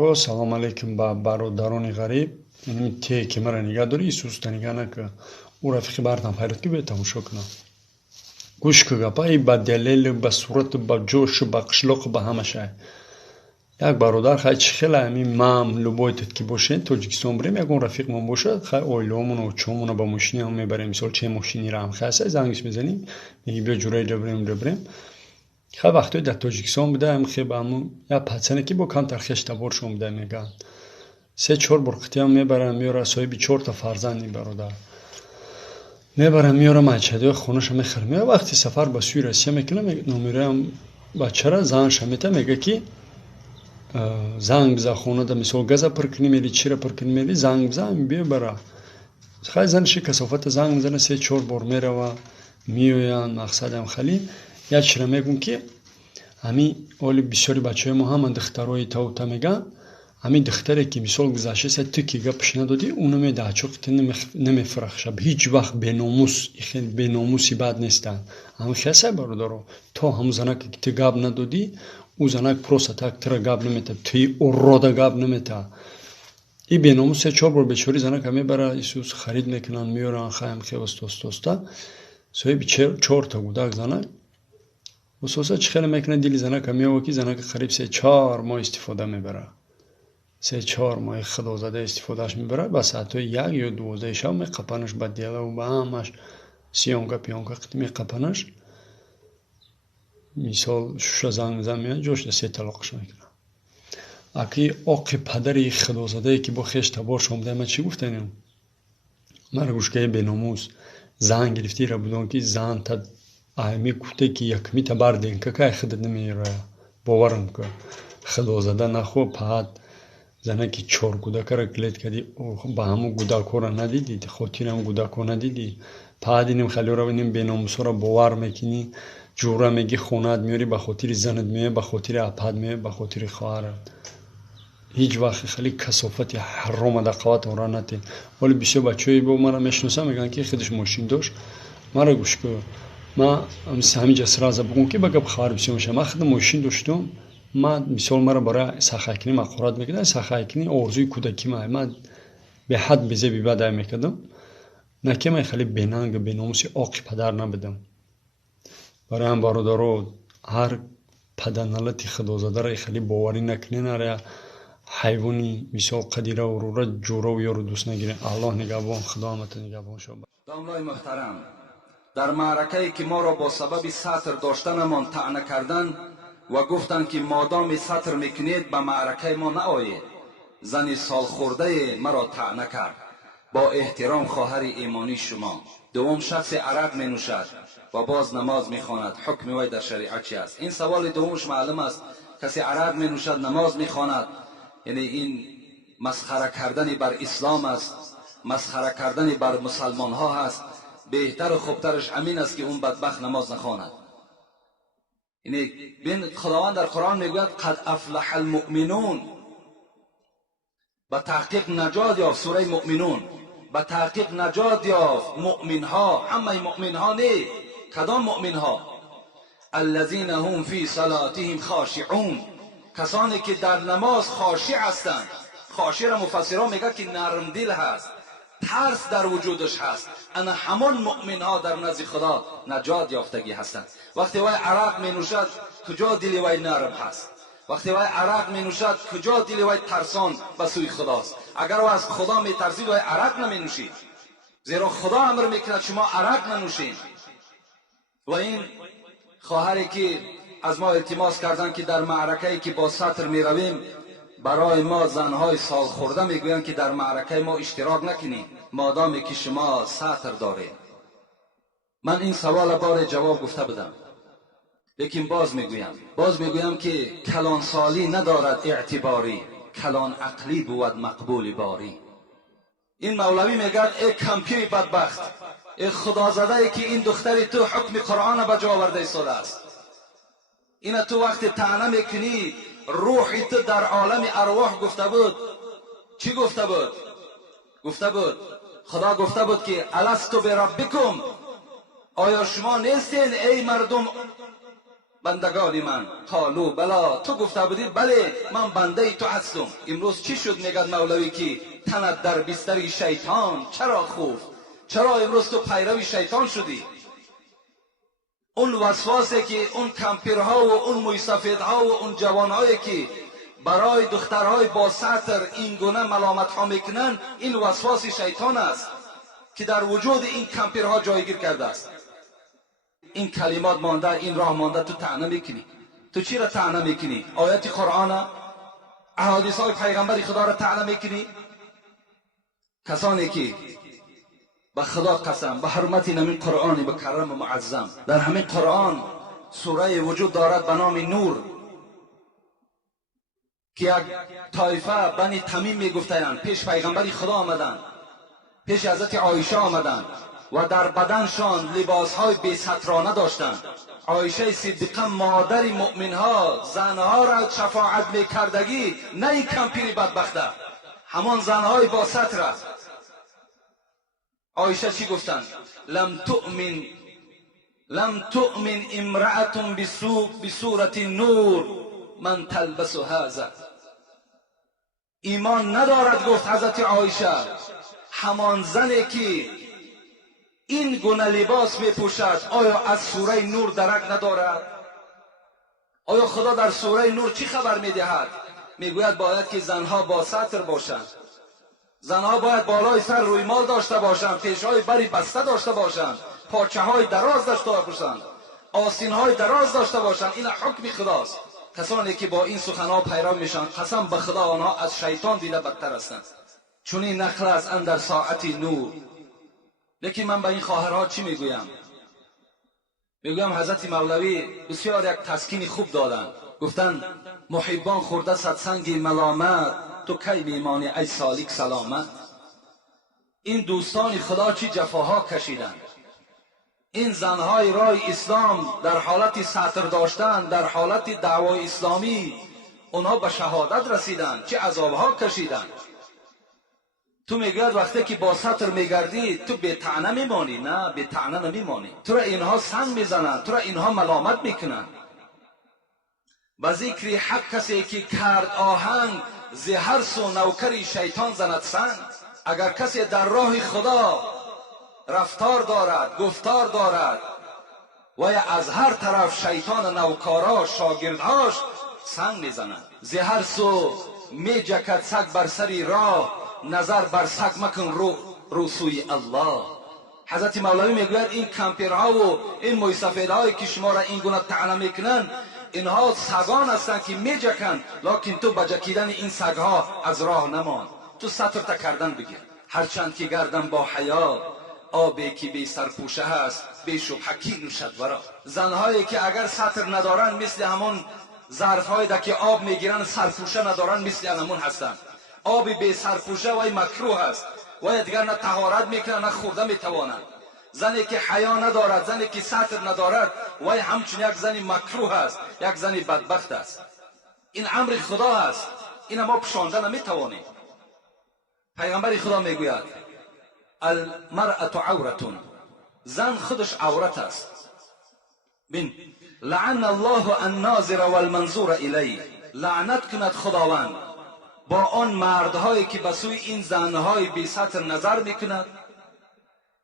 ко салом алейкум ба бародарони ғариб. Ин те ки мара нигаҳ дори Исус та нигаҳ нака ӯ рафиқи бартам хайрат ки бе тамошо кунам. гӯш ку гапа и ба далел ба сурат ба ҷош ба қишлоқ ба ҳамашай. як бародар хай чи хеле ҳамин мам любойтед ки бошед Тоҷикистон бирем ягон рафиқмон бошад хай оилаҳомону чомона ба мошиниам мебарем мисол че мошинирам хай зангиш мезанем меги бё ҷураи ҷабрем хай вақтои дар Тоҷикистон будаам хеб аму я пацане ки бо камтар хештабор шум буда меган 3-4 бор қитиам мебарам меёра соҳиби 4 та фарзанди бародар мебарам меёра майчадои хонаша мехарам меёра вақти сафар ба сӯи Россия мекунам номераам бачара занша мета мега ки занг биза хонада мисол газа пиркунӣ мери чира пиркунӣ мери занг биза биё бара хай занаши касофата занг мизана 3-4 бор мерава меоянд мақсадам хали як чира мегӯм ки ҳами оли бисёри бачаҳои мо ҳама духтарои тавта меган ҳами духтаре ки мисол гузаштаса ту ки гапш надодӣ уна медаҳад чо ти намефурахша ҳеҷ вақт беномус хеле беномуси бад нестанд ҳами хеса бародаро то ҳамун занаке ки ту гап надодӣ ӯ занак просто так тира гап намета туи урода гап намета и беномус 3-4 бор бечори занака мебара Исус харид мекунанд меёран хаям хе остоста соҳиби 4 та гудак занак усоса чӣ хеле мекуна дили занака меова ки занака қариб 3-4 моҳ истифода мебара 3-4 моҳи худозада истифодааш мебара ба соатҳои 1 ё 12 шаб меқапанаш ба делаву ба ҳамаш сиёнка пиёнка қити меқапанаш мисол шуша занг мезанам ҷошда 3 талоқаш мекунам аки оқи падари худозадае ки бо хеш табор шомда ма чӣ гуфтанем мара гӯшгаи беномус занг гирифтира будон ки занта ами гуфте ки якмита барден какая худат намеёрая боварам ка худозада нахо паҳад занаки 4 гудакара клет кади ба ҳаму гудакора надиди хотирам гудако надиди паҳадинем халёра инем беномусора бовар мекунӣ ҷура меги хонат меёри ба хотири занат меоя ба хотири апад меоя ба хотири хоҳарат ҳеҷ вақт хеле касофати ҳаромада қаватора натен оли бисёр бачаҳои бо мара мешиносам мегӯянд ки худаш мошин дошт мара гӯш ку ма ҳамиҷа сразу бигӯм ки ба гап хабар бисёр мешавам ман худам мошин доштум ман мисол мара барои сахайкунӣ мақорат мекардам сахайкунӣ орзуи кӯдакима ман беҳад безеби бадай мекардам наке ман хеле бенангу беномуси оқи падар набудам барои ҳам бародаро ҳар паданалати худозадаро хеле боварӣ накунен ара ҳайвони мисол қадира урура ҷураву ёро дӯст нагирен аллоҳ нигаҳбон худо ҳамата нигаҳбон шо домлои муҳтарам дар маъракае ки моро бо сабаби сатр доштанамон таъна карданд ва гуфтанд ки модоми сатр мекунед ба маъракаи мо наоед зани солхӯрдае маро таъна кард با احترام خواهر ایمانی شما دوم شخص عرق می نوشد و باز نماز می خواند حکم وی در شریعت چی است این سوال دومش معلوم است کسی عرق می نوشد نماز می خواند یعنی این مسخره کردن بر اسلام است مسخره کردن بر مسلمان ها است بهتر و خوبترش همین است که اون بدبخت نماز نخواند یعنی ببین خداوند در قرآن میگوید قد افلح المؤمنون با تحقیق نجات یافت سوره مؤمنون با تحقیق نجات یافت مؤمن ها همه مؤمن ها نه کدام مؤمن ها الذين هم فی صلاتهم خاشعون کسانی که در نماز خاشع هستند خاشع را مفسران میگه که نرم دل هست ترس در وجودش هست انا همان مؤمن ها در نزد خدا نجات یافتگی هستند وقتی وای عرق می نوشد کجا دل وای نرم هست وقتی وای عرق می نوشد کجا دل وای ترسان به سوی خداست اگر وای از خدا می ترسید وای عرق نمی نوشید زیرا خدا امر میکند شما عرق ننوشید و این خواهری که از ما التماس کردند که در معرکه‌ای که با سطر می رویم برای ما زنهای سال خورده میگویند که در معرکه ما اشتراک نکنید مادامی که شما سطر دارید من این سوال بار جواب گفته بودم لیکن باز میگویم که کلان سالی ندارد اعتباری کلان عقلی بود مقبول باری این مولوی میگه ای کمپیر بدبخت ای خدازده ای که این دختری تو حکم قرآن به جا آورده ایستاده است این تو وقتی طعنه میکنی روحی تو در عالم ارواح گفته بود چی گفته بود؟ گفته بود خدا گفته بود که الستو بربکم آیا شما نیستین ای مردم بندگان من قالو بلا، تو گفته بودی بله من بنده تو هستم. امروز چی شد میگد مولوی که تنت در بستر شیطان چرا خوف؟ چرا امروز تو پیرو شیطان شدی؟ اون وسواسی که اون کمپیرها و اون موسفیدها و اون جوانهایی که برای دخترهای با سطر این گونه ملامت ها میکنن، این وسواس شیطان است که در وجود این کمپیرها جایگیر کرده است. این کلمات مانده، این راه مانده، تو طعنه میکنی. تو چی را طعنه میکنی؟ آیات قرآن، احادیث های پیغمبر خدا را طعنه میکنی. کسانی که به خدا قسم به حرمت این قرآن بکرم معظم، در همین قرآن سوره وجود دارد به نام نور که یک طایفه بنی تمیم میگفتند پیش پیغمبر خدا آمدند، پیش حضرت عایشه آمدند و در بدنشان لباسهای بی سترانه داشتند. عایشه صدیقه مادر مؤمنها زنها را شفاعت میکردگی، نه این کمپیری بدبخته، همان زنهای با ستر. عایشه چی گفتند؟ لم تؤمن امرأة بصورت نور من تلبس هذا. ایمان ندارد، گفت حضرت عایشه، همان زنی که این گونه لباس میپوشد آیا از سوره نور درک ندارد؟ آیا خدا در سوره نور چی خبر میدهد؟ میگوید باید که زنها با ستر باشند، زنها باید بالای سر رویمال داشته باشند، پیشهای بری بسته داشته باشند، پارچه های دراز داشته باشند، آستین های دراز داشته باشند. این حکم خداست. کسانی که با این سخنها پیرو میشن، قسم به خدا آنها از شیطان دیده بدتر هستند. چون این نقل است اندر ساعت نور. لیکن من به این خواهرها چی میگویم؟ میگویم حضرت مولوی بسیار یک تسکین خوب دادن. گفتن محبان خورده صدسنگ ملامت، تو کی میمانی ای سالک سلامت. این دوستان خدا چی جفاها کشیدن. این زنهای راه اسلام در حالت سطر داشتن، در حالت دعوای اسلامی اونها به شهادت رسیدن، چه عذابها کشیدن. تو میگوید وقتی که با سطر میگردی تو به طعنه میمانی؟ نه، به طعنه نمیمانی. تو را اینها سنگ میزنن، تو را اینها ملامت میکنن. به ذکر حق کسی که کرد آهنگ، ز هر سو نوکری شیطان زند سنگ. اگر کسی در راه خدا رفتار دارد، گفتار دارد و از هر طرف شیطان نوکارا شاگردهاش سنگ میزنند. ز هر سو میجکد سگ بر سری راه، نظر بر سگ مکن رو سوی الله. حضرت مولوی میگوید این کمپیرها و این موسفیدهایی که شما را این گونه طعنه میکنن، اینها سگان هستند که میجکن، لکن تو با جکیدن این سگها از راه نمان. تو سطر تا کردن بگیر. هرچند که گردن با حیا، آبی که بی سرپوشه هست بی شبهه کی نوشد ورا. زنهایی که اگر سطر ندارن مثل همون ظرفهایی که آب میگیرن سرپوشه ندارن، مثل همون هستند. آبی بی سرپوشه وای مکروه است، وای دیگر نه طهارت میکنه نه خورده میتواند. زنی که حیا ندارد، زنی که سطر ندارد، وای همچون یک زنی مکروه است، یک زنی بدبخت است. این امر خدا است، این ما پشانده نمیتوانیم. پیغمبر خدا میگوید المرأة عورة، زن خودش عورت است. بین لعن الله الناظر والمنظور الیه، لعنت کند خداوند با آن مردهایی که به سوی این زنهای بی سطر نظر میکند،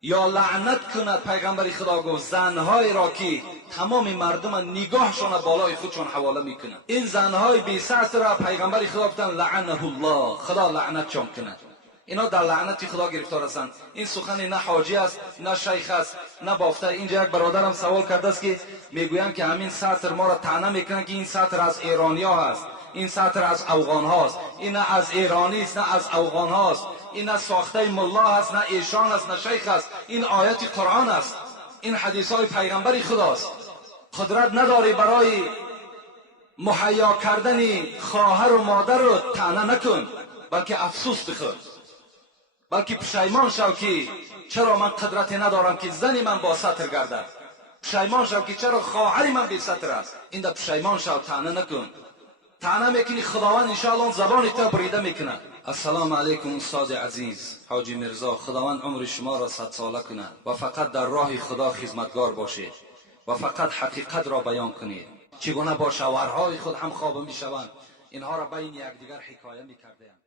یا لعنت کند پیغمبر خدا گفت زنهایی را که تمام مردم نگاهشان بالای خودشان حواله میکنند. این زنهای بی سطر را پیغمبر خدا گفتن لعنه الله، خدا لعنتشان کند. اینا در لعنت خدا گرفتار هستند. این سخن نه حاجی است، نه شیخ است، نه بافته. اینجا یک برادرم سوال کرده است که میگویم که همین سطر ما را طعنه میکنن که این سطر از ایرانیا هست، این سطر از افغان هاست. این نه از ایرانی است نه از افغان هاست، این نه ساخته ملا هست نه ایشان است نه شیخ است. این آیت قرآن است، این حدیث های پیغمبر خداست. قدرت نداری برای مهیا کردن خواهر و مادر رو طعنه نکن، بلکه افسوس بخور، بلکه پشیمان شو که چرا من قدرت ندارم که زنی من با سطر گردد. پشیمان شو که چرا خواهری من بی سطر است. این ده پشیمان شو، طعنه نکن. طعنه میکنی خداوند انشاءالله اون زبان تو بریده میکنه. السلام علیکم استاد عزیز حاجی مرزا، خداوند عمر شما را 100 ساله کنه و فقط در راه خدا خدمتگار باشید و فقط حقیقت را بیان کنید. چگونه با شوهرهای خود هم خوابه میشوند، اینها را بین یکدیگر حکایه میکردند.